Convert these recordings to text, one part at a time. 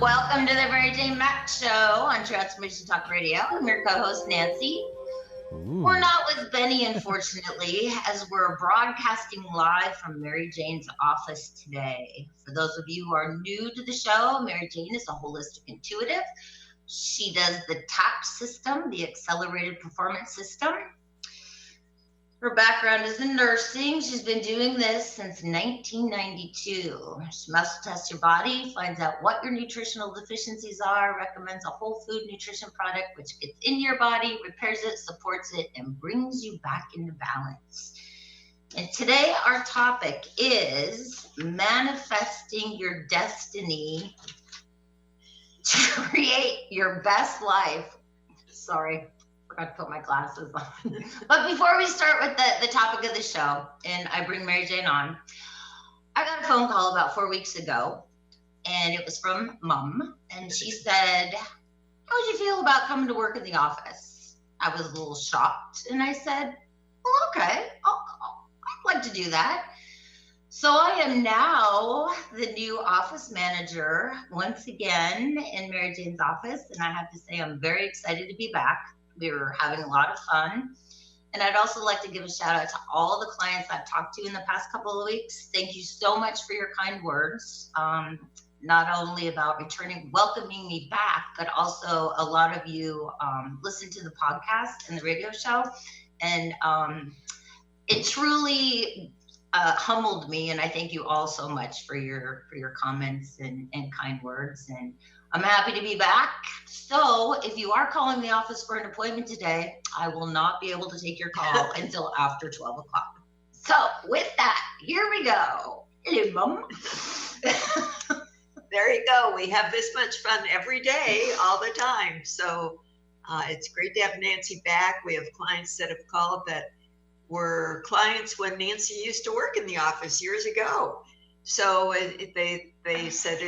Welcome to the Jane Mack Show on Transformation Talk Radio. I'm your co-host, Nancy. Ooh. We're not with Benny, unfortunately, as we're broadcasting live from Mary Jane's office today. For those of you who are new to the show, Mary Jane is a holistic intuitive. She does the TAP system, the Accelerated Performance System. Her background is in nursing. She's been doing this since 1992. She muscle tests your body, finds out what your nutritional deficiencies are, recommends a whole food nutrition product which gets in your body, repairs it, supports it, and brings you back into balance. And today our topic is manifesting your destiny to create your best life. Sorry. Forgot to put my glasses on. But before we start with the topic of the show, and I bring Mary Jane on, I got a phone call about 4 weeks ago, and it was from Mom, and she said, how would you feel about coming to work in the office? I was a little shocked, and I said, well, okay, I'd like to do that. So I am now the new office manager once again in Mary Jane's office, and I have to say I'm very excited to be back. We were having a lot of fun. And I'd also like to give a shout out to all the clients I've talked to in the past couple of weeks. Thank you so much for your kind words. Not only about welcoming me back, but also a lot of you listen to the podcast and the radio show. And it truly humbled me. And I thank you all so much for your comments and kind words. And I'm happy to be back. So if you are calling the office for an appointment today, I will not be able to take your call until after 12 o'clock. So with that, here we go. Hello, Mom. There you go. We have this much fun every day, all the time. So it's great to have Nancy back. We have clients that have called that were clients when Nancy used to work in the office years ago. So they said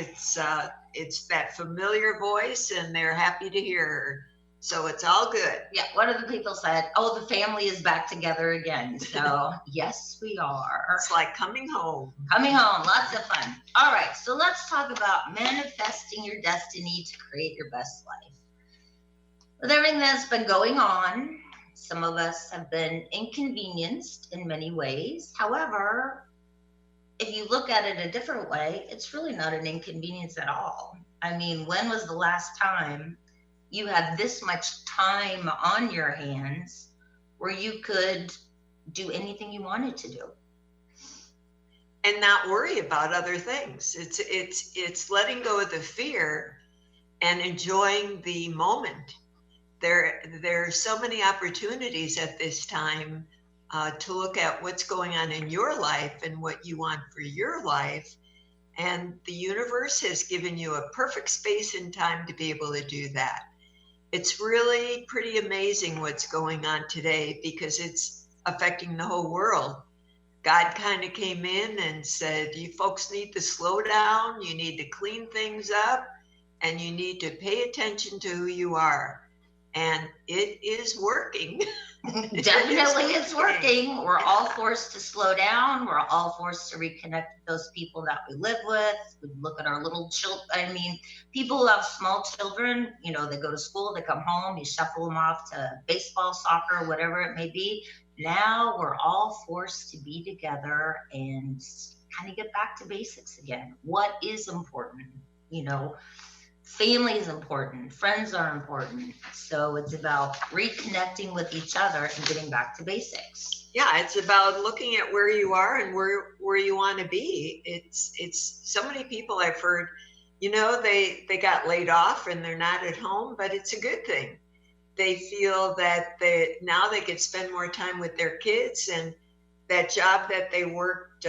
it's that familiar voice, and they're happy to hear her. So it's all good. Yeah, one of the people said, oh, the family is back together again. So yes, we are. It's like coming home. Coming home, lots of fun. All right, so let's talk about manifesting your destiny to create your best life. With everything that's been going on, some of us have been inconvenienced in many ways. However, if you look at it a different way, it's really not an inconvenience at all. I mean, when was the last time you had this much time on your hands where you could do anything you wanted to do? And not worry about other things. It's letting go of the fear and enjoying the moment. There are so many opportunities at this time to look at what's going on in your life and what you want for your life. And the universe has given you a perfect space and time to be able to do that. It's really pretty amazing what's going on today because it's affecting the whole world. God kind of came in and said, you folks need to slow down, you need to clean things up, and you need to pay attention to who you are. And it is working. Definitely it's working. We're all forced to slow down. We're all forced to reconnect with those people that we live with. We look at our little children. I mean, people who have small children, you know, they go to school, they come home, you shuffle them off to baseball, soccer, whatever it may be. Now we're all forced to be together and kind of get back to basics again. What is important? You know, family is important, friends are important. So it's about reconnecting with each other and getting back to basics. Yeah, it's about looking at where you are and where you want to be. It's so many people I've heard, you know, they got laid off and they're not at home, but it's a good thing. They feel that now they could spend more time with their kids, and that job that they worked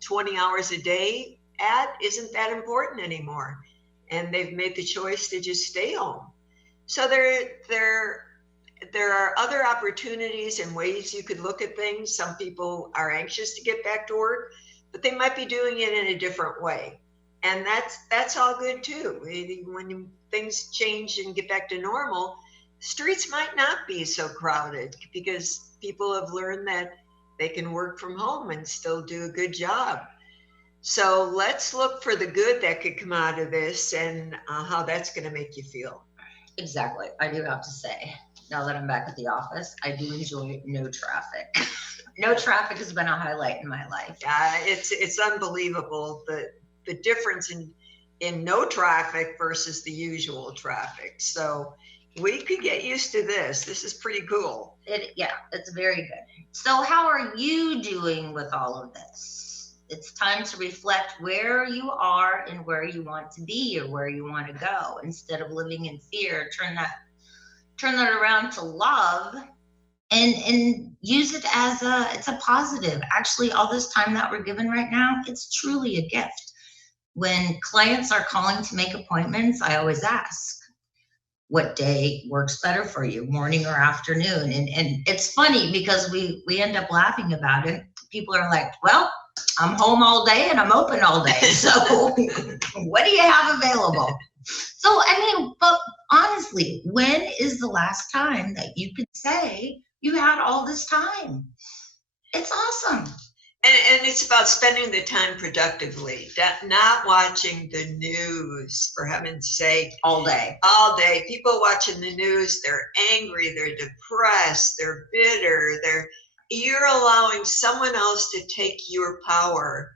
20 hours a day at isn't that important anymore. And they've made the choice to just stay home. So there are other opportunities and ways you could look at things. Some people are anxious to get back to work, but they might be doing it in a different way. And that's all good too. When things change and get back to normal, streets might not be so crowded because people have learned that they can work from home and still do a good job. So let's look for the good that could come out of this and how that's going to make you feel. Exactly. I do have to say, now that I'm back at the office, I do enjoy no traffic. No traffic has been a highlight in my life. It's unbelievable the difference in no traffic versus the usual traffic. So we could get used to this. This is pretty cool. It's very good. So how are you doing with all of this? It's time to reflect where you are and where you want to be or where you want to go. Instead of living in fear, turn that around to love and use it as it's a positive. Actually, all this time that we're given right now, it's truly a gift. When clients are calling to make appointments, I always ask, what day works better for you, morning or afternoon? And it's funny because we end up laughing about it. People are like, well, I'm home all day and I'm open all day. So what do you have available? So, I mean, but honestly, when is the last time that you could say you had all this time? It's awesome. And it's about spending the time productively, not watching the news, for heaven's sake. All day. All day. People watching the news, they're angry, they're depressed, they're bitter, you're allowing someone else to take your power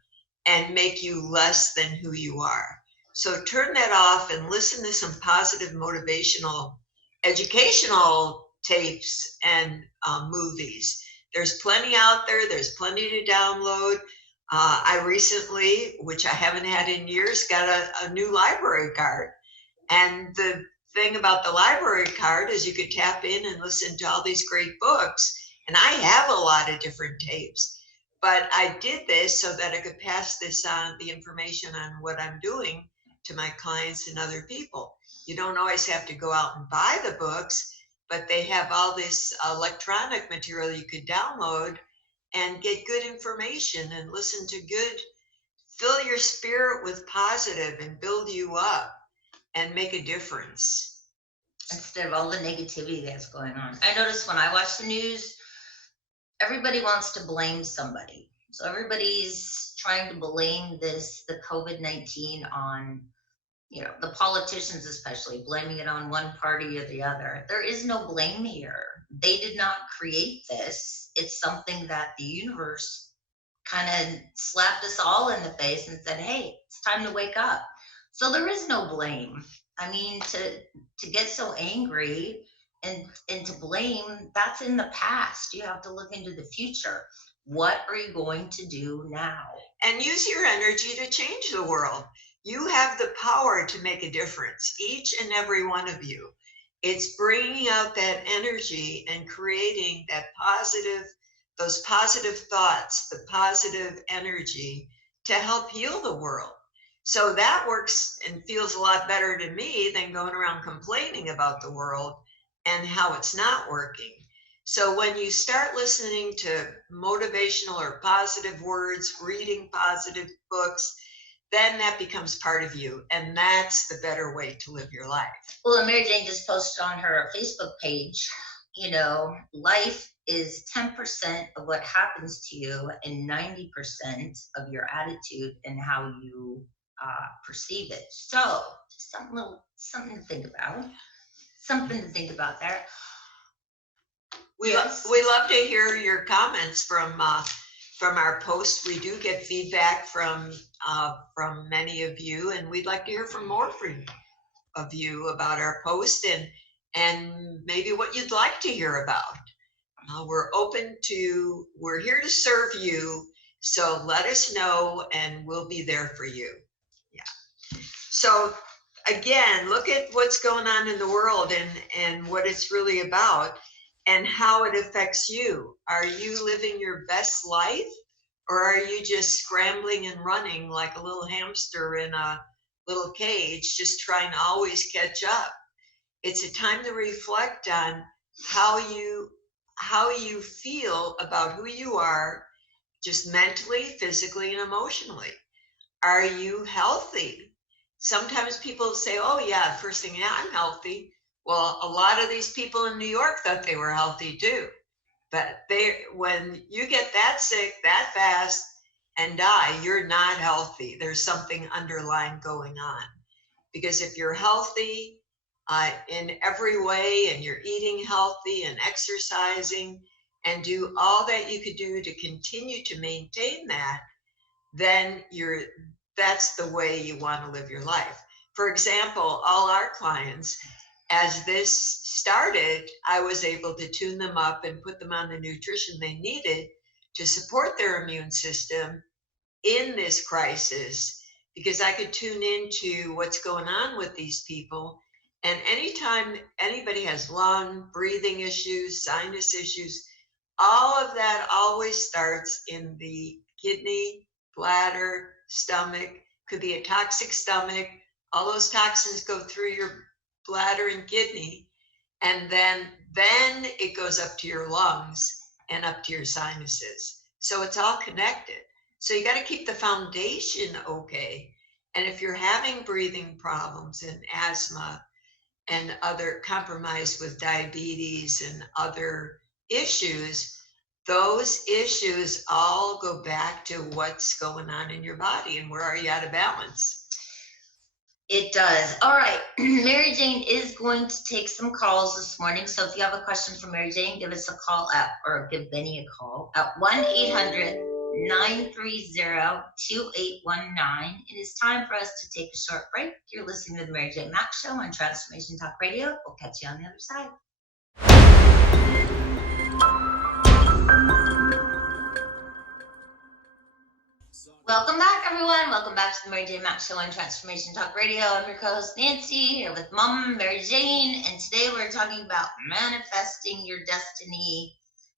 and make you less than who you are. So turn that off and listen to some positive, motivational, educational tapes and movies. There's plenty out there. There's plenty to download. I recently, which I haven't had in years, got a new library card. And the thing about the library card is you could tap in and listen to all these great books. And I have a lot of different tapes. But I did this so that I could pass this on, the information on what I'm doing, to my clients and other people. You don't always have to go out and buy the books, but they have all this electronic material you could download and get good information and listen to good, fill your spirit with positive and build you up and make a difference. Instead of all the negativity that's going on. I notice when I watch the news, everybody wants to blame somebody. So everybody's trying to blame the COVID-19 on, the politicians, especially blaming it on one party or the other. There is no blame here. They did not create this. It's something that the universe kind of slapped us all in the face and said, hey, it's time to wake up. So there is no blame. I mean, to get so angry and to blame, that's in the past. You have to look into the future. What are you going to do now? And use your energy to change the world. You have the power to make a difference, each and every one of you. It's bringing out that energy and creating those positive thoughts, the positive energy to help heal the world. So that works and feels a lot better to me than going around complaining about the world and how it's not working. So when you start listening to motivational or positive words, reading positive books, then that becomes part of you. And that's the better way to live your life. Well, and Mary Jane just posted on her Facebook page, life is 10% of what happens to you and 90% of your attitude and how you perceive it. So just something to think about. Something to think about there. We love to hear your comments from our post. We do get feedback from many of you, and we'd like to hear from more of you about our post and maybe what you'd like to hear about. We're here to serve you, so let us know and we'll be there for you. Yeah. So again, look at what's going on in the world and what it's really about and how it affects you. Are you living your best life, or are you just scrambling and running like a little hamster in a little cage, just trying to always catch up? It's a time to reflect on how you feel about who you are, just mentally, physically, and emotionally. Are you healthy? Sometimes people say, oh yeah, first thing, yeah, I'm healthy. Well, a lot of these people in New York thought they were healthy too. But when you get that sick that fast, and die, you're not healthy. There's something underlying going on. Because if you're healthy in every way, and you're eating healthy and exercising and do all that you could do to continue to maintain that, then that's the way you want to live your life. For example, all our clients, as this started, I was able to tune them up and put them on the nutrition they needed to support their immune system in this crisis, because I could tune into what's going on with these people. And anytime anybody has lung, breathing issues, sinus issues, all of that always starts in the kidney, bladder, stomach. Could be a toxic stomach. All those toxins go through your bladder and kidney, and then it goes up to your lungs and up to your sinuses. So it's all connected. So you got to keep the foundation okay. And if you're having breathing problems and asthma and other compromise with diabetes and other issues, those issues all go back to what's going on in your body and where are you out of balance. It does. All right. Mary Jane is going to take some calls this morning. So if you have a question for Mary Jane, give us a call or give Benny a call at 1-800-930-2819. It is time for us to take a short break. You're listening to the Mary Jane Mack Show on Transformation Talk Radio. We'll catch you on the other side. Welcome back, everyone. Welcome back to the Mary Jane Mack Show on Transformation Talk Radio. I'm your co-host, Nancy, here with Mom, Mary Jane, and today we're talking about manifesting your destiny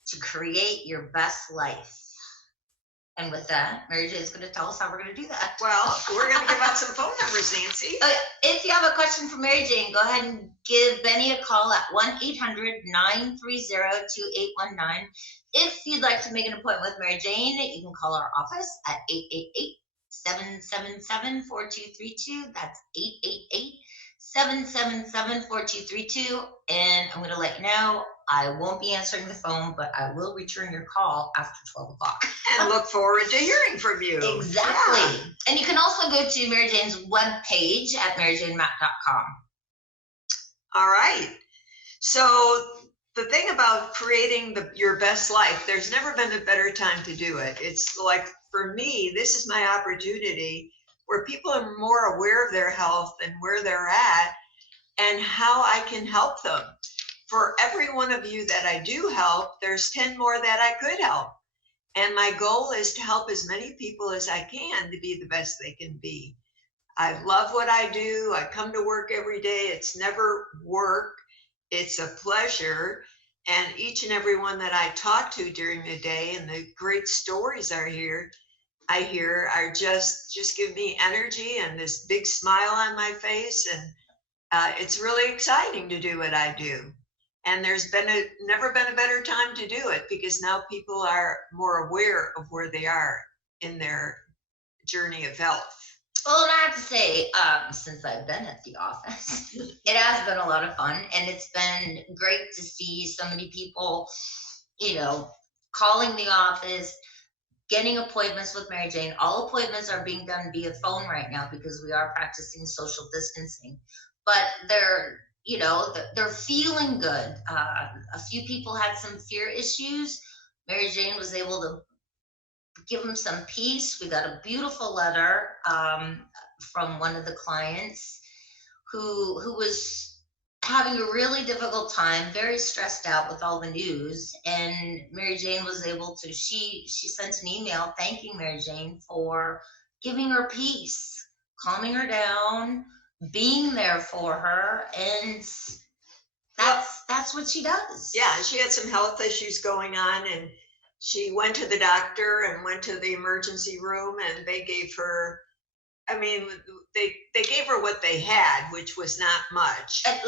to create your best life. And with that, Mary Jane is going to tell us how we're going to do that. Well, we're going to give out some phone numbers, Nancy. If you have a question for Mary Jane, go ahead and give Benny a call at 1-800-930-2819. If you'd like to make an appointment with Mary Jane, you can call our office at 888-777-4232. That's 888-777-4232. And I'm going to let you know, I won't be answering the phone, but I will return your call after 12 o'clock. And look forward to hearing from you. Exactly. Yeah. And you can also go to Mary Jane's webpage at maryjanemack.com. All right. So the thing about creating your best life, there's never been a better time to do it. It's like, for me, this is my opportunity where people are more aware of their health and where they're at and how I can help them. For every one of you that I do help, there's 10 more that I could help. And my goal is to help as many people as I can to be the best they can be. I love what I do. I come to work every day. It's never work. It's a pleasure. And each and every one that I talk to during the day and the great stories I hear are just give me energy and this big smile on my face. And it's really exciting to do what I do. And there's never been a better time to do it, because now people are more aware of where they are in their journey of health. Well, and I have to say, since I've been at the office, it has been a lot of fun, and it's been great to see so many people, calling the office, getting appointments with Mary Jane. All appointments are being done via phone right now because we are practicing social distancing, but they're feeling good. A few people had some fear issues. Mary Jane was able to give them some peace. We got a beautiful letter from one of the clients who was having a really difficult time, very stressed out with all the news. And Mary Jane was able to, she sent an email thanking Mary Jane for giving her peace, calming her down, being there for her, and that's what she does. Yeah, she had some health issues going on, and she went to the doctor and went to the emergency room, and they gave her, they gave her what they had, which was not much. And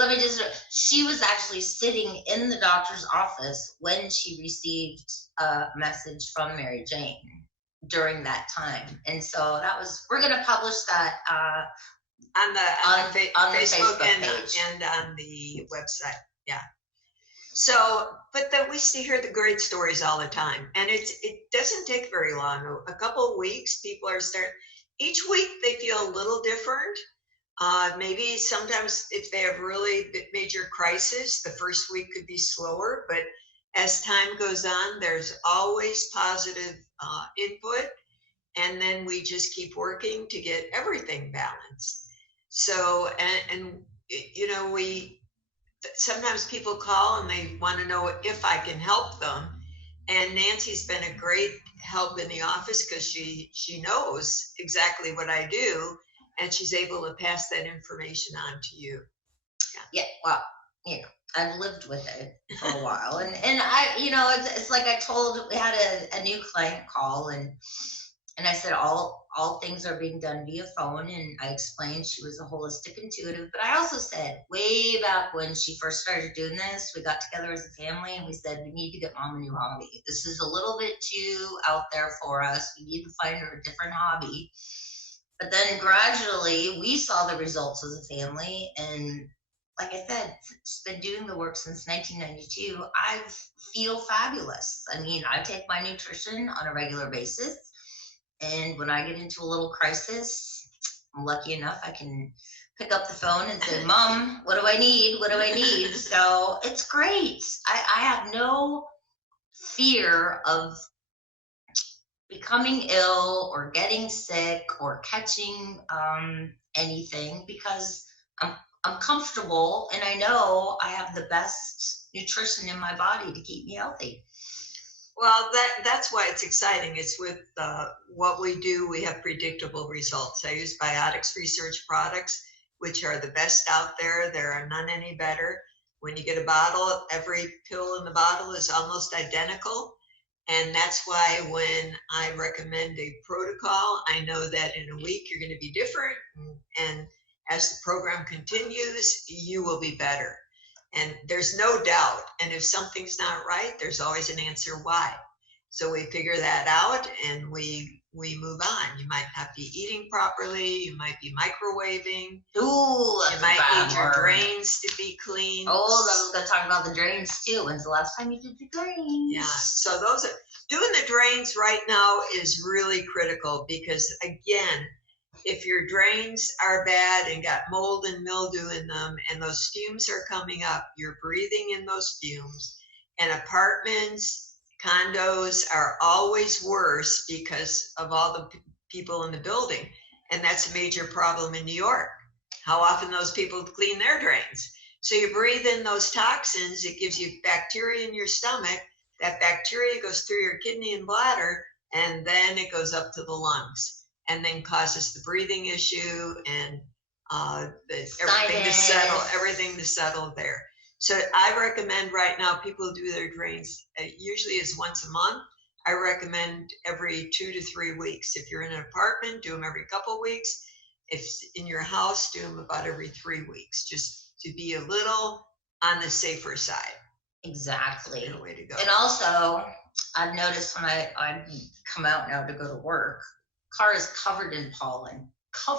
she was actually sitting in the doctor's office when she received a message from Mary Jane during that time. And so we're going to publish that on the Facebook and page. and on the website. Yeah. So, but then we see hear the great stories all the time, and it doesn't take very long. A couple of weeks, people are starting. Each week they feel a little different. Maybe sometimes if they have really major crisis, the first week could be slower. But as time goes on, there's always positive input, and then we just keep working to get everything balanced. So, and you know, we sometimes people call and they want to know if I can help them. And Nancy's been a great help in the office because she knows exactly what I do, and she's able to pass that information on to you. Yeah, well, you know, I've lived with it for a while, and I, you know, it's like I told, we had a new client call, and I said all things are being done via phone, and I explained she was a holistic intuitive, but I also said way back when she first started doing this, we got together as a family and we said we need to get mom a new hobby. This is a little bit too out there for us. We need to find her a different hobby. But then gradually we saw the results as a family, and like I said, she's been doing the work since 1992. I feel fabulous. I mean, I take my nutrition on a regular basis. And when I get into a little crisis, I'm lucky enough I can pick up the phone and say, Mom, what do I need? What do I need? So it's great. I have no fear of becoming ill or getting sick or catching anything because I'm I'm comfortable and I know I have the best nutrition in my body to keep me healthy. Well, that's why it's exciting. It's with what we do, we have predictable results. I use Biotics Research products, which are the best out there. There are none any better. When you get a bottle, every pill in the bottle is almost identical. And that's why when I recommend a protocol, I know that in a week you're going to be different. And as the program continues, you will be better. And there's no doubt. And if something's not right, there's always an answer why. So we figure that out and we move on. You might not be eating properly. You might be microwaving. Ooh, you might need your drains to be clean. Oh, I was going to talk about the drains too. When's the last time you did the drains? Yeah. So those are doing the drains right now is really critical because again, if your drains are bad and got mold and mildew in them and those fumes are coming up, you're breathing in those fumes. And apartments, condos are always worse because of all the people in the building. And that's a major problem in New York. How often those people clean their drains. So you breathe in those toxins, it gives you bacteria in your stomach. That bacteria goes through your kidney and bladder, and then it goes up to the lungs and then causes the breathing issue and everything to settle there. So I recommend right now people do their drains usually is once a month. I recommend every 2 to 3 weeks. If you're in an apartment, do them every couple weeks. If in your house, do them about every 3 weeks, just to be a little on the safer side. Exactly. Way to go. And also, I've noticed when I come out now to go to work, car is covered in pollen. So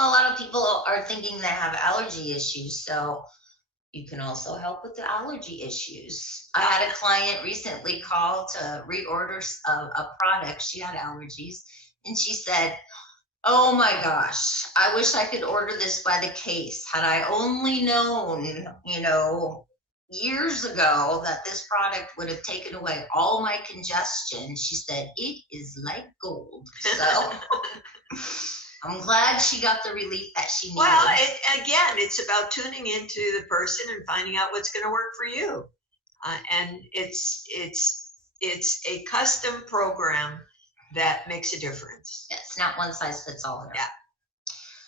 a lot of people are thinking they have allergy issues. So you can also help with the allergy issues. I had a client recently call to reorder a product. She had allergies, and she said, "Oh my gosh, I wish I could order this by the case. Had I only known, years ago that this product would have taken away all my congestion." She said, "It is like gold." So I'm glad she got the relief that she needed. Well, it's about tuning into the person and finding out what's going to work for you. And it's a custom program that makes a difference. It's not one size fits all. Yeah.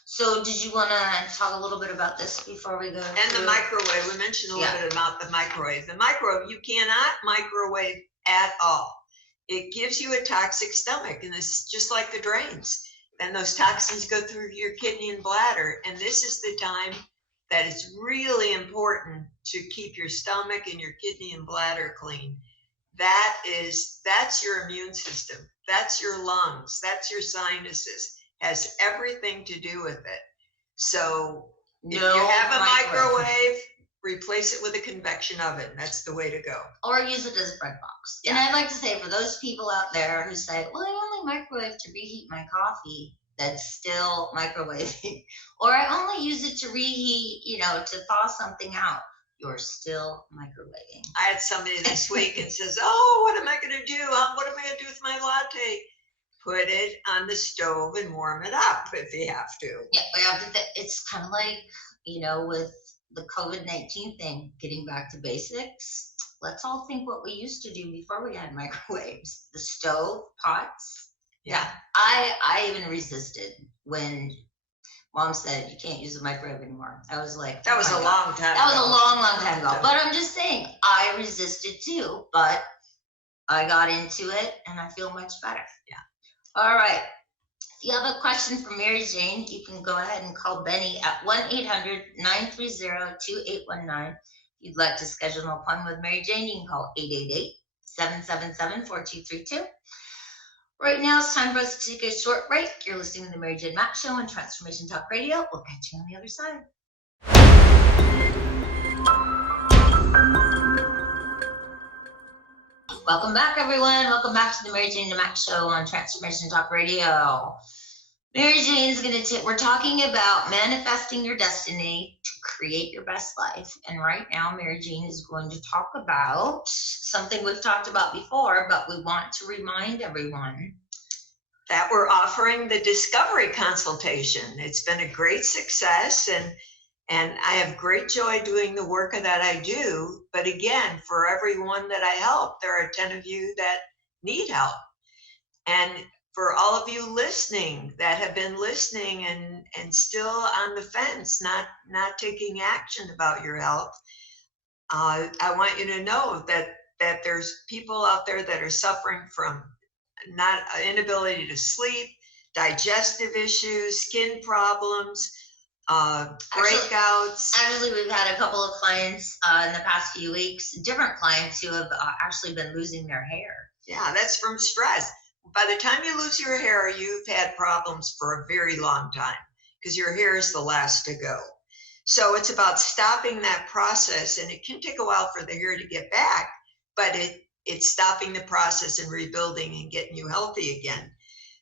So did you want to talk a little bit about this before we go? And the microwave. We mentioned a little bit about the microwave. The microwave, you cannot microwave at all. It gives you a toxic stomach, and this is just like the drains. And those toxins go through your kidney and bladder. And this is the time that it's really important to keep your stomach and your kidney and bladder clean. That's your immune system. That's your lungs. That's your sinuses. Has everything to do with it. So if you have a microwave, replace it with a convection oven. That's the way to go. Or use it as a bread box. Yeah. And I'd like to say, for those people out there who say, well, I only microwave to reheat my coffee, that's still microwaving. Or I only use it to reheat, to thaw something out. You're still microwaving. I had somebody this week and says, oh, what am I going to do? What am I going to do with my latte? Put it on the stove and warm it up if you have to. Yeah, we have to. It's kind of like, with the COVID-19 thing, getting back to basics. Let's all think what we used to do before we had microwaves. The stove, pots. Yeah. I even resisted when Mom said you can't use the microwave anymore. I was like, that was a long time. That was a long time ago. But I'm just saying, I resisted too, but I got into it and I feel much better. Yeah. All right. If you have a question for Mary Jane, you can go ahead and call Benny at 1-800-930-2819. If you'd like to schedule an appointment with Mary Jane, you can call 888-777-4232. Right now, it's time for us to take a short break. You're listening to the Mary Jane Mack Show on Transformation Talk Radio. We'll catch you on the other side. Welcome back, everyone. Welcome back to the Mary Jane Mack Show on Transformation Talk Radio. Mary Jane's we're talking about manifesting your destiny to create your best life. And right now, Mary Jane is going to talk about something we've talked about before, but we want to remind everyone that we're offering the discovery consultation. It's been a great success, and I have great joy doing the work that I do. But again, for everyone that I help, there are 10 of you that need help. And for all of you listening that have been listening and still on the fence, not taking action about your health, I want you to know that there's people out there that are suffering from not inability to sleep, digestive issues, skin problems, breakouts. Actually, we've had a couple of clients in the past few weeks, different clients who have actually been losing their hair. Yeah, that's from stress. By the time you lose your hair, you've had problems for a very long time because your hair is the last to go. So it's about stopping that process, and it can take a while for the hair to get back, but it's stopping the process and rebuilding and getting you healthy again.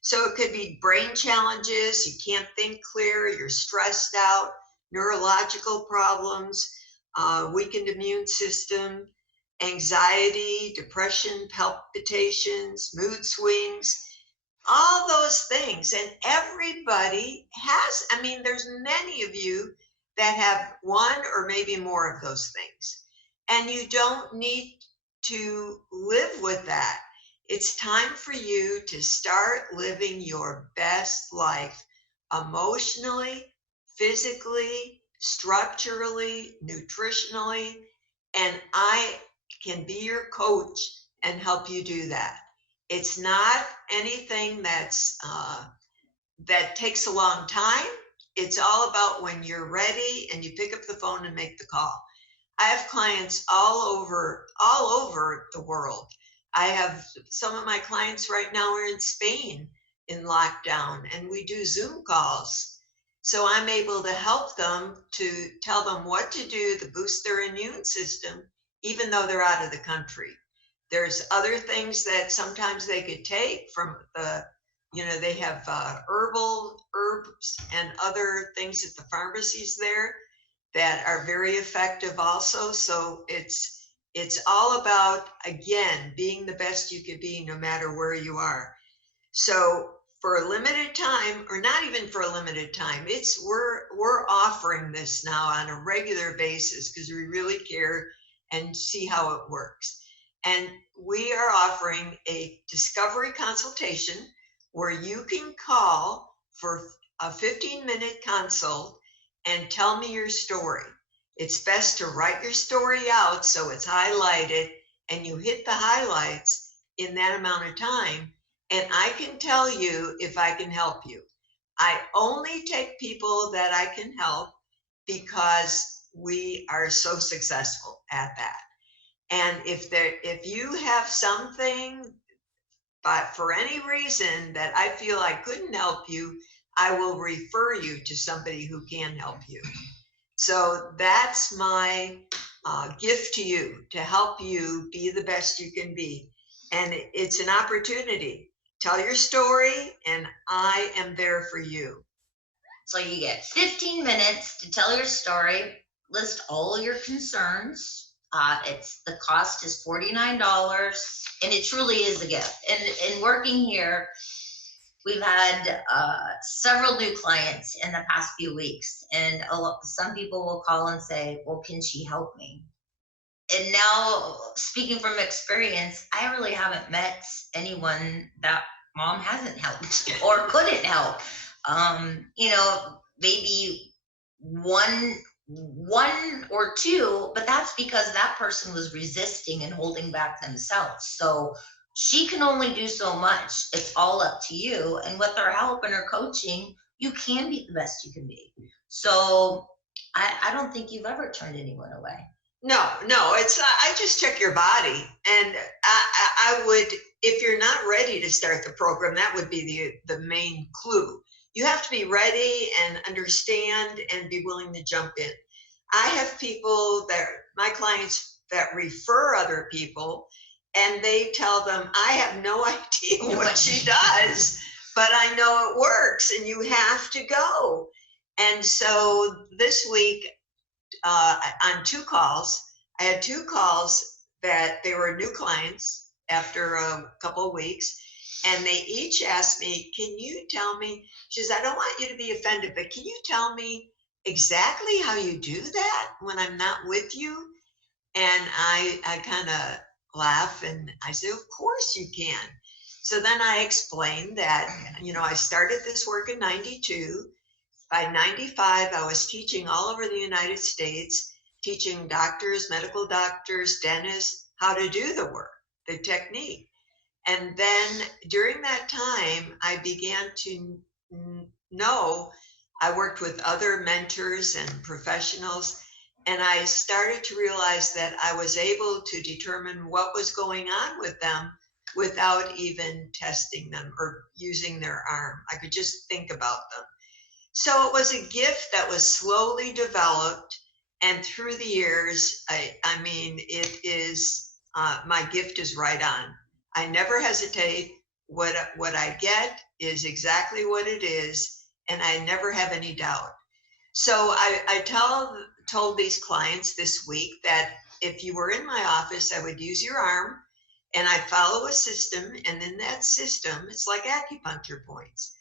So it could be brain challenges, you can't think clear, you're stressed out, neurological problems, weakened immune system, anxiety, depression, palpitations, mood swings, all those things. And everybody has, there's many of you that have one or maybe more of those things. And you don't need to live with that. It's time for you to start living your best life emotionally, physically, structurally, nutritionally, and I can be your coach and help you do that. It's not anything that takes a long time. It's all about when you're ready and you pick up the phone and make the call. I have clients all over the world. I have some of my clients right now are in Spain in lockdown, and we do Zoom calls. So I'm able to help them, to tell them what to do to boost their immune system, even though they're out of the country. There's other things that sometimes they could take from they have herbs and other things at the pharmacies there that are very effective also. So it's all about, again, being the best you could be no matter where you are. So for a limited time, or not even for a limited time, we're offering this now on a regular basis because we really care and see how it works. And we are offering a discovery consultation where you can call for a 15-minute consult and tell me your story. It's best to write your story out so it's highlighted and you hit the highlights in that amount of time, and I can tell you if I can help you. I only take people that I can help because we are so successful at that. And if you have something, but for any reason that I feel I couldn't help you, I will refer you to somebody who can help you. So that's my gift to you, to help you be the best you can be. And it's an opportunity. Tell your story, and I am there for you. So you get 15 minutes to tell your story, list all your concerns. It's the cost is $49, and it truly is a gift. And in working here, we've had several new clients in the past few weeks, and some people will call and say, "Well, can she help me?" And now, speaking from experience, I really haven't met anyone that mom hasn't helped or couldn't help. Maybe one or two, but that's because that person was resisting and holding back themselves. So she can only do so much. It's all up to you. And with her help and her coaching, you can be the best you can be. So I don't think you've ever turned anyone away. No, it's I just check your body, and I would, if you're not ready to start the program, that would be the main clue. You have to be ready and understand and be willing to jump in. I have people that, my clients, that refer other people, and they tell them, I have no idea what she does, but I know it works, and you have to go. And so this week, on two calls, I had two calls that they were new clients after a couple of weeks, and they each asked me, "Can you tell me?" She says, "I don't want you to be offended, but can you tell me exactly how you do that when I'm not with you?" And I kind of laugh and I say, "Of course you can." So then I explained that, I started this work in 92. By 95, I was teaching all over the United States, teaching doctors, medical doctors, dentists how to do the work, the technique. And then during that time, I began to know, I worked with other mentors and professionals, and I started to realize that I was able to determine what was going on with them without even testing them or using their arm. I could just think about them. So it was a gift that was slowly developed, and through the years, I mean, it is my gift is right on. I never hesitate. What I get is exactly what it is, and I never have any doubt. So I told these clients this week that if you were in my office, I would use your arm, and I follow a system, and in that system, it's like acupuncture points.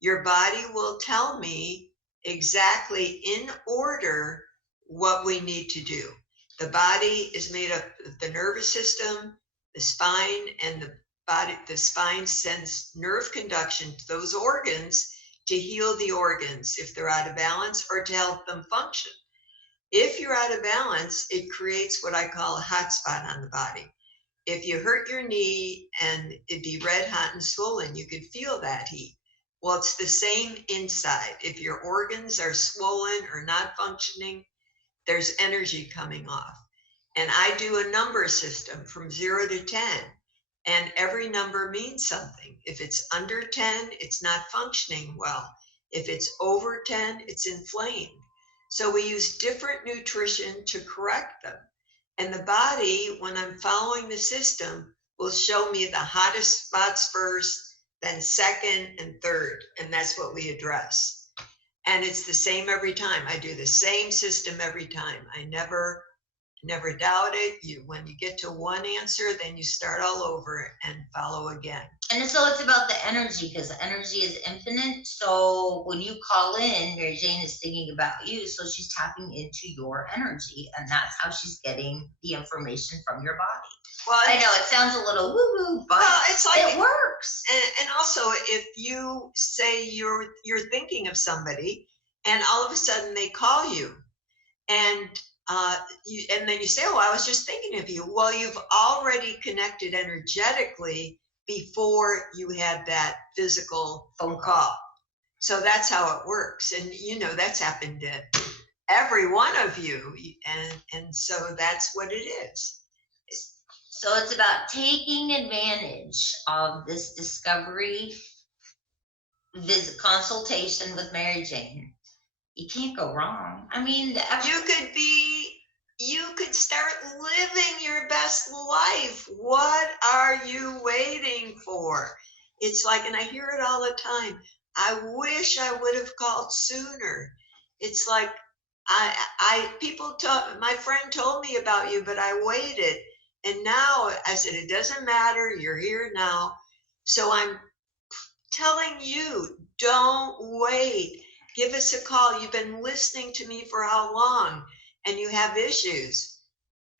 Your body will tell me exactly in order what we need to do. The body is made up of the nervous system, the spine, and the body. The spine sends nerve conduction to those organs to heal the organs if they're out of balance or to help them function. If you're out of balance, it creates what I call a hot spot on the body. If you hurt your knee and it'd be red hot and swollen, you could feel that heat. Well, it's the same inside. If your organs are swollen or not functioning, there's energy coming off. And I do a number system from 0 to 10, and every number means something. If it's under 10, it's not functioning well. If it's over 10, it's inflamed. So we use different nutrition to correct them. And the body, when I'm following the system, will show me the hottest spots first, then second and third. And that's what we address. And it's the same every time. I do the same system every time. I never doubt it. When you get to one answer, then you start all over and follow again. And so it's about the energy, because energy is infinite. So when you call in, Mary Jane is thinking about you, so she's tapping into your energy, and that's how she's getting the information from your body. Well, I know it sounds a little woo-woo, but it's like it works. And also, if you say you're thinking of somebody, and all of a sudden they call you, and and then you say, "Oh, I was just thinking of you." Well, you've already connected energetically before you had that physical phone call. So that's how it works, and that's happened to every one of you, and so that's what it is. So it's about taking advantage of this discovery visit consultation with Mary Jane. You can't go wrong. I mean, You could start living your best life. What are you waiting for? It's like, and I hear it all the time. I wish I would have called sooner. It's like, my friend told me about you, but I waited. And now I said, it doesn't matter. You're here now. So I'm telling you, don't wait. Give us a call. You've been listening to me for how long? And you have issues.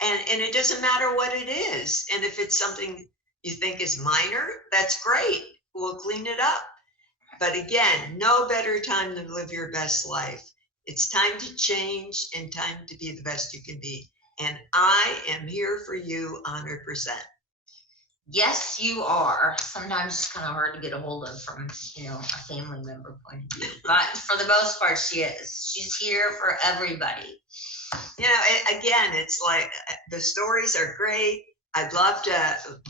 And it doesn't matter what it is. And if it's something you think is minor, that's great. We'll clean it up. But again, no better time to live your best life. It's time to change and time to be the best you can be. And I am here for you 100%. Yes, you are. Sometimes it's kind of hard to get a hold of from, a family member point of view. But for the most part, she is. She's here for everybody. Again, it's like the stories are great. I'd love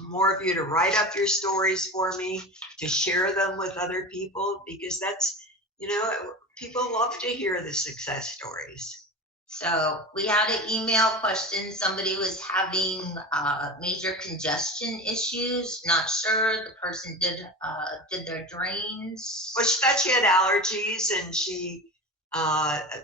more of you to write up your stories for me, to share them with other people, because that's, people love to hear the success stories. So we had an email question. Somebody was having major congestion issues. Not sure. The person did their drains. Well, she thought she had allergies, and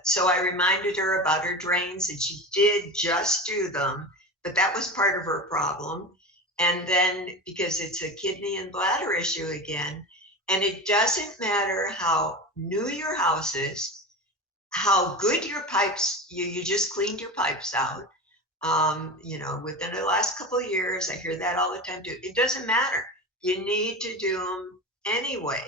so I reminded her about her drains, and she did just do them, but that was part of her problem. And then because it's a kidney and bladder issue again, and it doesn't matter how new your house is, how good your pipes, you just cleaned your pipes out, within the last couple of years. I hear that all the time too. It doesn't matter. You need to do them anyway.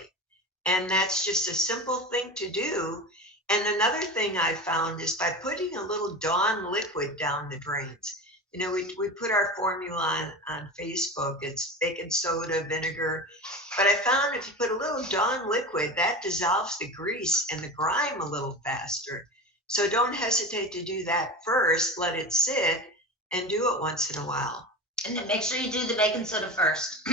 And that's just a simple thing to do. And another thing I found is by putting a little Dawn liquid down the drains. We put our formula on Facebook. It's baking soda, vinegar. But I found if you put a little Dawn liquid, that dissolves the grease and the grime a little faster. So don't hesitate to do that first. Let it sit and do it once in a while. And then make sure you do the baking soda first.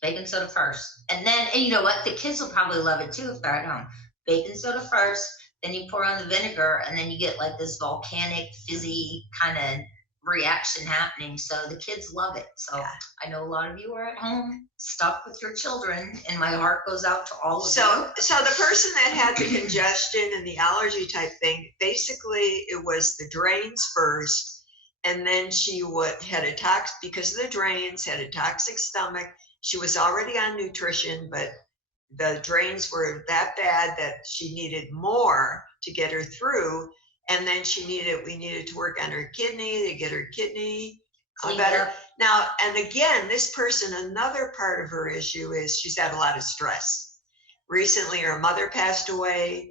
Baking soda first. And you know what? The kids will probably love it too if they're at home. Baking soda first, then you pour on the vinegar, and then you get like this volcanic, fizzy kind of reaction happening. So the kids love it. So yeah. I know a lot of you are at home stuck with your children, and my heart goes out to all of you. So the person that had the congestion and the allergy type thing, basically it was the drains first, and then she had because of the drains, had a toxic stomach. She was already on nutrition, but the drains were that bad that she needed more to get her through. And then we needed to work on her kidney to get her kidney better. Now, and again, this person, another part of her issue is she's had a lot of stress. Recently, her mother passed away.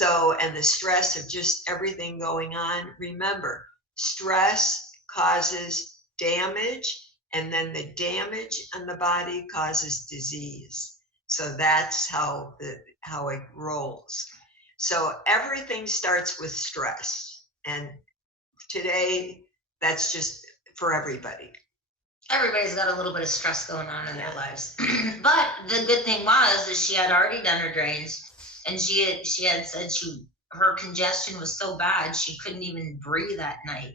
And the stress of just everything going on. Remember, stress causes damage, and then the damage on the body causes disease. So that's how it rolls. So everything starts with stress. And today, that's just for everybody. Everybody's got a little bit of stress going on in their lives. But the good thing was that she had already done her drains, and she had said her congestion was so bad she couldn't even breathe at night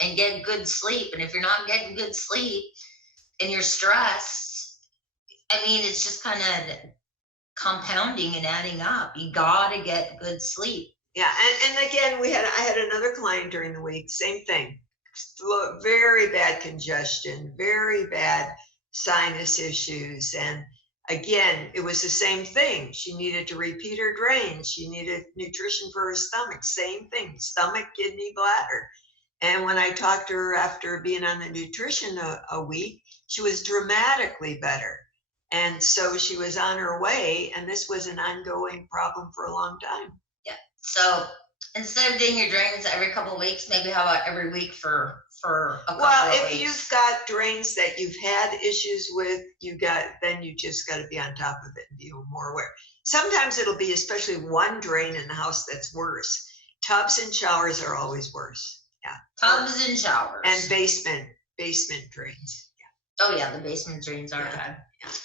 and get good sleep. And if you're not getting good sleep and you're stressed, I mean, it's just kind of compounding and adding up. You gotta get good sleep. Yeah, and again, I had another client during the week, same thing. Very bad congestion, very bad sinus issues. And again, it was the same thing. She needed to repeat her drains. She needed nutrition for her stomach, same thing, stomach, kidney, bladder. And when I talked to her after being on the nutrition a week, she was dramatically better. And so she was on her way, and this was an ongoing problem for a long time. Yeah. So instead of doing your drains every couple of weeks, maybe how about every week for a couple of weeks? Well, if you've got drains that you've had issues with, then you just got to be on top of it and be more aware. Sometimes it'll be especially one drain in the house that's worse. Tubs and showers are always worse. Yeah. Tubs and showers. And basement drains. Oh yeah, the basement drains are Yeah. bad.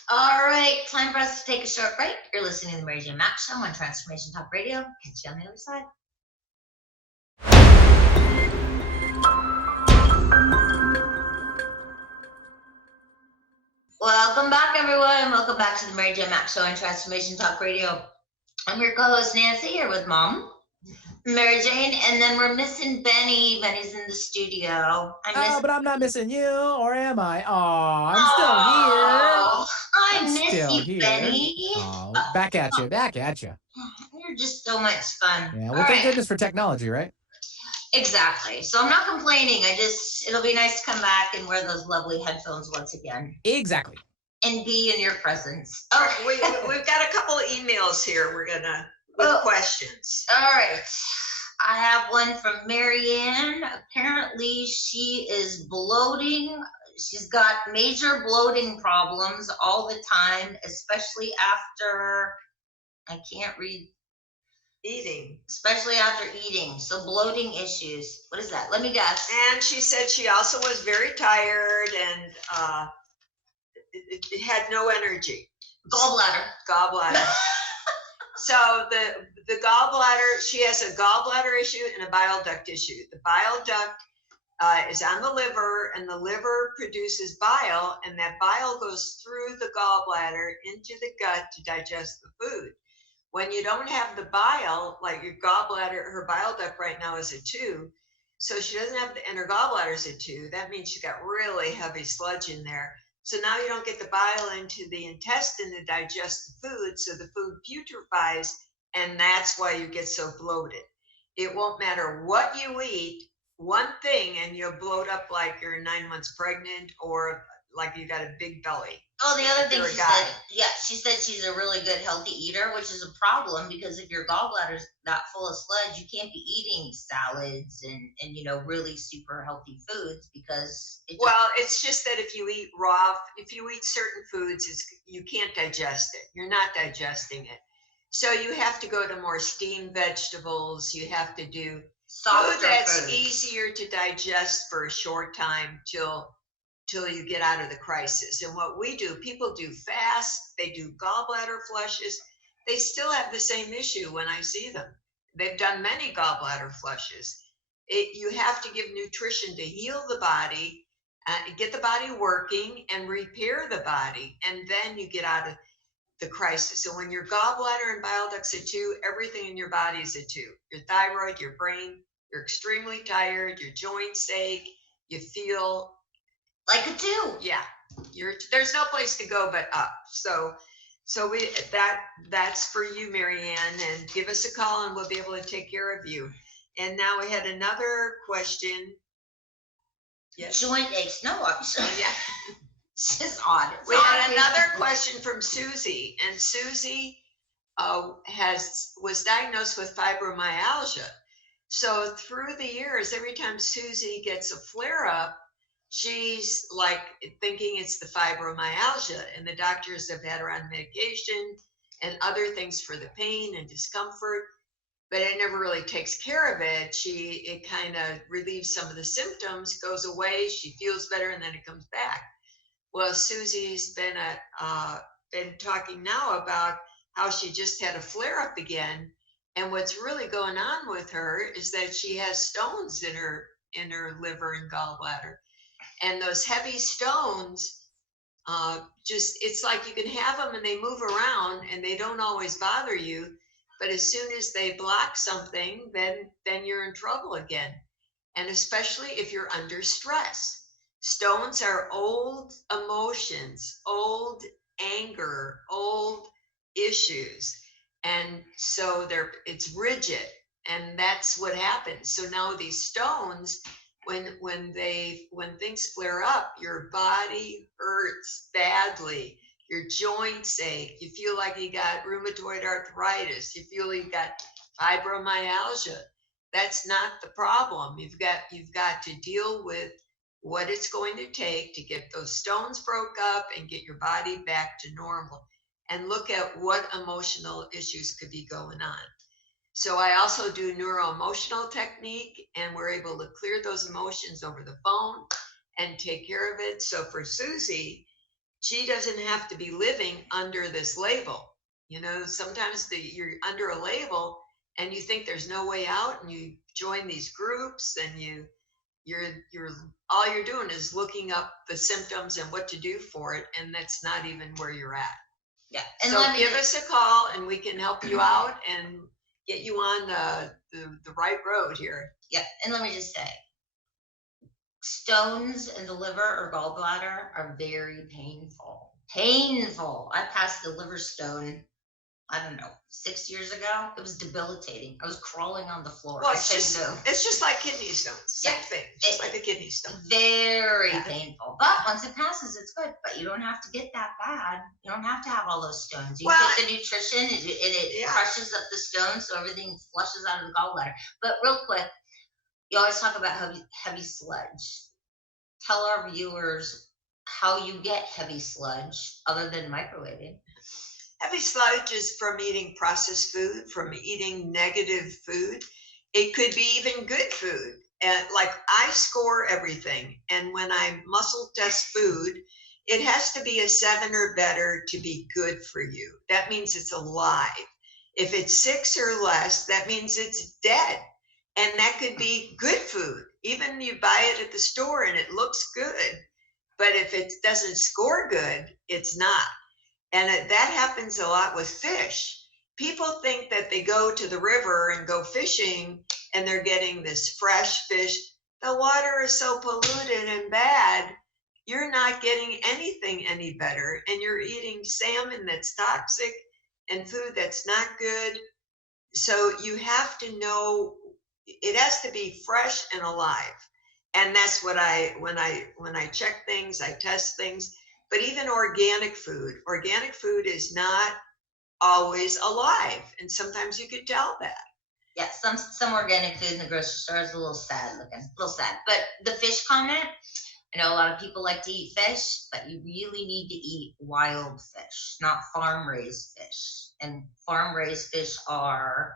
All right, time for us to take a short break. You're listening to the Mary Jane Mack Show on Transformation Talk Radio. Catch you on the other side. Welcome back, everyone. Welcome back to the Mary Jane Mack Show on Transformation Talk Radio. I'm your co-host Nancy here with Mom, Mary Jane, and then we're missing Benny. Benny's in the studio. But I'm not missing you, or am I? Oh, I'm still here. I I'm miss still you, here. Benny. Oh, back at you, back at you. You're just so much fun. Yeah, well, thank goodness for technology, right? Exactly. So I'm not complaining. It'll be nice to come back and wear those lovely headphones once again. Exactly. And be in your presence. Okay. We've got a couple of emails here. We're gonna with questions. All right. I have one from Marianne. Apparently she is bloating. She's got major bloating problems all the time, especially after, I can't read. Eating. Especially after eating. So bloating issues. What is that? Let me guess. And she said she also was very tired and it had no energy. Gallbladder. So the gallbladder, she has a gallbladder issue and a bile duct issue. The bile duct is on the liver, and the liver produces bile, and that bile goes through the gallbladder into the gut to digest the food. When you don't have the bile, like your gallbladder, her bile duct right now is a 2, so she doesn't have and her gallbladder is a 2. That means she got really heavy sludge in there. So now you don't get the bile into the intestine to digest the food, so the food putrefies, and that's why you get so bloated. It won't matter what you eat, one thing, and you'll bloat up like you're 9 months pregnant or like you got a big belly. Oh, the other thing she said she's a really good healthy eater, which is a problem because if your gallbladder's not full of sludge, you can't be eating salads and really super healthy foods because it's just that if you eat raw, if you eat certain foods, you can't digest it. You're not digesting it. So you have to go to more steamed vegetables. You have to do food that's easier to digest for a short time till you get out of the crisis. And what we do, people do fast, they do gallbladder flushes, they still have the same issue when I see them. They've done many gallbladder flushes. You have to give nutrition to heal the body, get the body working and repair the body, and then you get out of the crisis. So when your gallbladder and bile ducts are 2, everything in your body is a 2. Your thyroid, your brain, you're extremely tired, your joints ache, you feel like a 2. Yeah, there's no place to go but up. So that's for you, Marianne, and give us a call and we'll be able to take care of you. And now we had another question. Yes. Joint aches. No, yeah. It's just odd. We had another question from Susie, and Susie was diagnosed with fibromyalgia. So through the years, every time Susie gets a flare up, she's like thinking it's the fibromyalgia, and the doctors have had her on medication and other things for the pain and discomfort, but it never really takes care of it. It kind of relieves some of the symptoms, goes away, she feels better, and then it comes back. Well, Susie's been talking now about how she just had a flare up again, and what's really going on with her is that she has stones in her liver and gallbladder. And those heavy stones, it's like you can have them and they move around and they don't always bother you. But as soon as they block something, then you're in trouble again. And especially if you're under stress. Stones are old emotions, old anger, old issues. And so it's rigid. And that's what happens. So now these stones, when things flare up, your body hurts badly, your joints ache, you feel like you got rheumatoid arthritis, you feel you got fibromyalgia. That's not the problem. You've got to deal with what it's going to take to get those stones broke up and get your body back to normal, and look at what emotional issues could be going on. So I also do neuro-emotional technique, and we're able to clear those emotions over the phone and take care of it. So for Susie, she doesn't have to be living under this label. You know, sometimes you're under a label and you think there's no way out, and you join these groups, and you're all you're doing is looking up the symptoms and what to do for it, and that's not even where you're at. Yeah. And so give us a call and we can help you out and get you on the right road here. Yeah. And let me just say, stones in the liver or gallbladder are very painful. Painful. I passed the liver stone, I don't know, 6 years ago. It was debilitating. I was crawling on the floor. Well, it's just like kidney stones. Same thing. Just like a kidney stone. Very painful. But once it passes, it's good. But you don't have to get that bad. You don't have to have all those stones. You get the nutrition, and it crushes up the stones, so everything flushes out of the gallbladder. But real quick, you always talk about heavy sludge. Tell our viewers how you get heavy sludge other than microwaving. Heavy sludge is from eating processed food, from eating negative food. It could be even good food. And like, I score everything. And when I muscle test food, it has to be a 7 or better to be good for you. That means it's alive. If it's 6 or less, that means it's dead. And that could be good food. Even you buy it at the store and it looks good. But if it doesn't score good, it's not. And that happens a lot with fish. People think that they go to the river and go fishing and they're getting this fresh fish. The water is so polluted and bad, you're not getting anything any better. And you're eating salmon that's toxic and food that's not good. So you have to know it has to be fresh and alive. And that's what when I check things, I test things. But even organic food is not always alive. And sometimes you could tell that. Yeah, some organic food in the grocery store is a little sad looking, a little sad. But the fish comment, I know a lot of people like to eat fish, but you really need to eat wild fish, not farm-raised fish. And farm-raised fish are?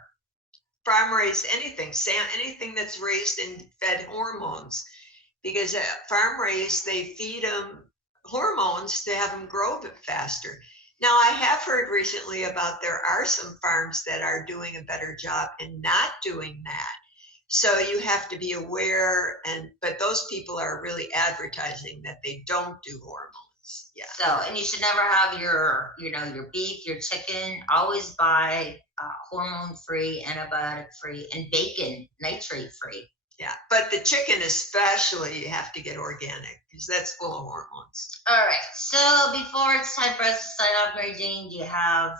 Farm-raised anything that's raised and fed hormones. Because farm-raised, they feed them hormones to have them grow a bit faster. Now, I have heard recently about there are some farms that are doing a better job in not doing that. So you have to be aware, but those people are really advertising that they don't do hormones. Yeah. So, and you should never have your beef, your chicken. Always buy hormone-free, antibiotic-free, and bacon nitrate-free. Yeah, but the chicken especially, you have to get organic because that's full of hormones. All right, so before it's time for us to sign off, Mary Jane, do you have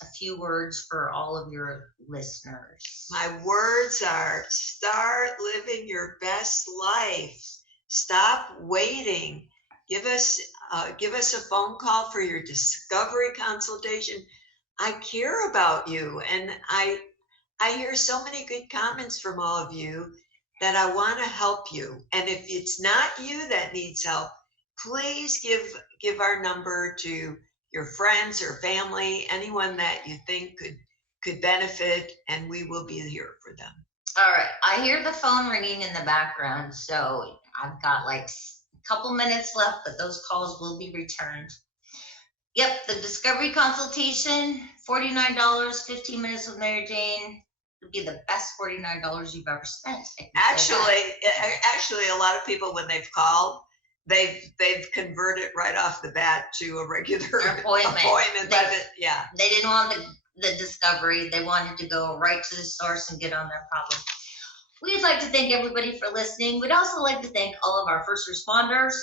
a few words for all of your listeners? My words are: start living your best life. Stop waiting. Give us a phone call for your discovery consultation. I care about you, and I hear so many good comments from all of you that I want to help you. And if it's not you that needs help, please give our number to your friends or family, anyone that you think could benefit, and we will be here for them. All right. I hear the phone ringing in the background, so I've got like a couple minutes left, but those calls will be returned. Yep, the discovery consultation, $49, 15 minutes with Mary Jane. Would be the best $49 you've ever spent. Actually, a lot of people, when they've called, they've converted right off the bat to a regular appointment. They didn't want the discovery. They wanted to go right to the source and get on their problem. We'd like to thank everybody for listening. We'd also like to thank all of our first responders,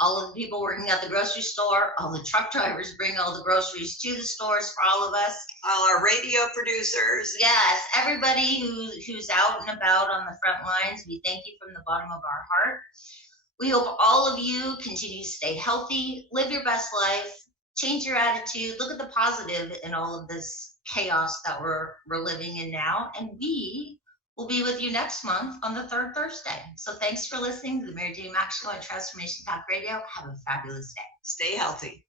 all of the people working at the grocery store, all the truck drivers bring all the groceries to the stores for all of us. All our radio producers. Yes, everybody who's out and about on the front lines, we thank you from the bottom of our heart. We hope all of you continue to stay healthy, live your best life, change your attitude, look at the positive in all of this chaos that we're living in now, and we will be with you next month on the third Thursday. So thanks for listening to the Mary Jane Mack Show on Transformation Talk Radio. Have a fabulous day. Stay healthy.